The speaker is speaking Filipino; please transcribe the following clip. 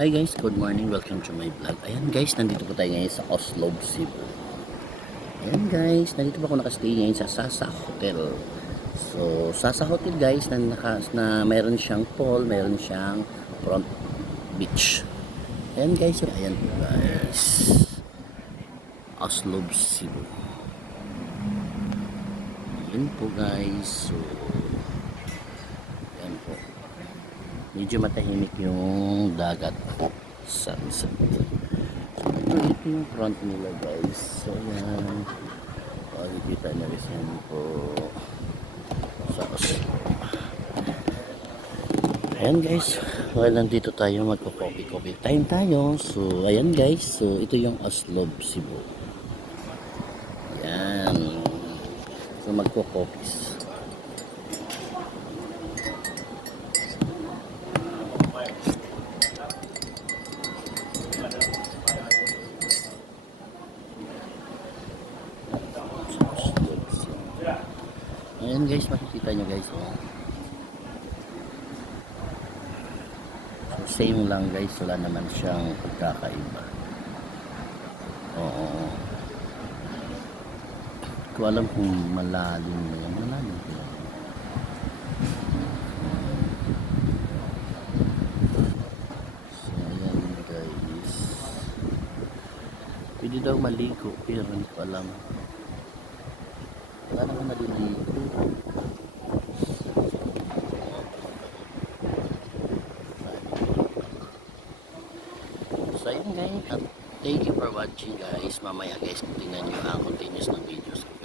Hi guys, good morning. Welcome to my vlog. Ayan guys, nandito po tayo ngayon sa Oslo, Cebu. Ayan guys, nandito po ako nakastay ngayon sa Sasa Hotel. So, Sasa Hotel guys, na mayroon siyang pool, mayroon siyang front beach. Ayan guys, ayan po guys. Oslo, Cebu. Ayan po guys. So, ayan po. Medyo matahimik yung dagat. Sunset. Ito yung front nila guys. So yan. Makikita na rin yan po sa Oslo. Ayan guys. Well, nandito tayo magpo-coffee time tayo. So ayan guys. So ito yung Oslo, Cebu. Ayan. So magpo-coffee. Ayan guys, makikita nyo guys, oh. So same lang guys, wala naman siyang pagkakaiba. Oo. Ko alam kung malalim na yan, malalim ko lang. So ayan guys, pwede daw maligo pero hindi ko alam. Wala naman maliligo. So ayun guys, thank you for watching guys. Mamaya guys, tingnan nyo ang continuous ng videos ko.